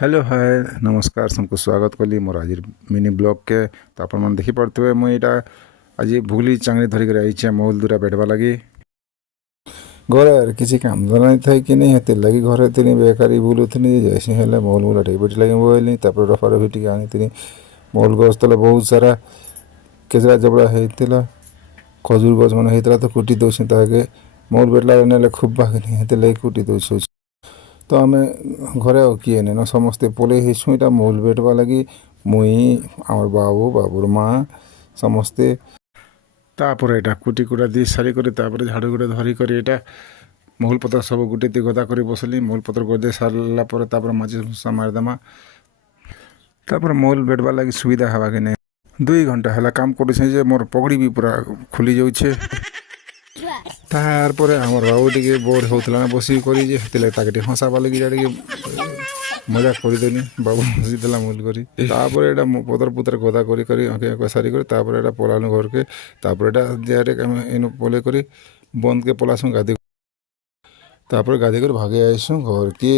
Hello hi नमस्कार सबको स्वागत कली मोर आज मिनी ब्लॉग के तो अपन मन देखी पड़ते मुई इटा आज भूली चांगरी धरिक आई मौल दूरा बैठवा लगी घर किसी काम धरा नहीं था कि नहीं हेते लगी घर तीन बेकारी बुलूनी जैसे हेल्ले मौल मुला टे बैठ लगे बोली रफा रफी टी आनी मौल गछ तले बहुत सारा केचड़ा जबड़ा होता खजूर गछ मैंने होता तो कुटी दौचे ताके मौल बैठला ना खूब बागे हेते लगी कुटी दौचे तो आम घरे किए न समस्ते पलि इटा मौल बेटवा लगी मुई आमर बाबू बाबूर माँ समस्ते तापर एटा कुटी कुटा दी सारी कर झाड़ू गुड़े धरिक एटा महुल पत्र सब गुटे दी गदा कर बसली महुल पत्र गदे सारापर माची भूसा मारिदेमा तापर मौल बेटवा लगी सुविधा हवा कि नहीं 2 घंटा है काम कर मोर पगड़ी भी पूरा खुली जाऊे तार आमर बाबू टे बोर होता बसिक कर हंसाबा लगे टे मजा करदेनी बाबू हंसीदेला मूल कर पतर पुतर गदा कर सारी कर पलानु घर के डायरेक्ट आम पले कर बंद के पलासु गाधी गाधी कर भागे आईसु घर के।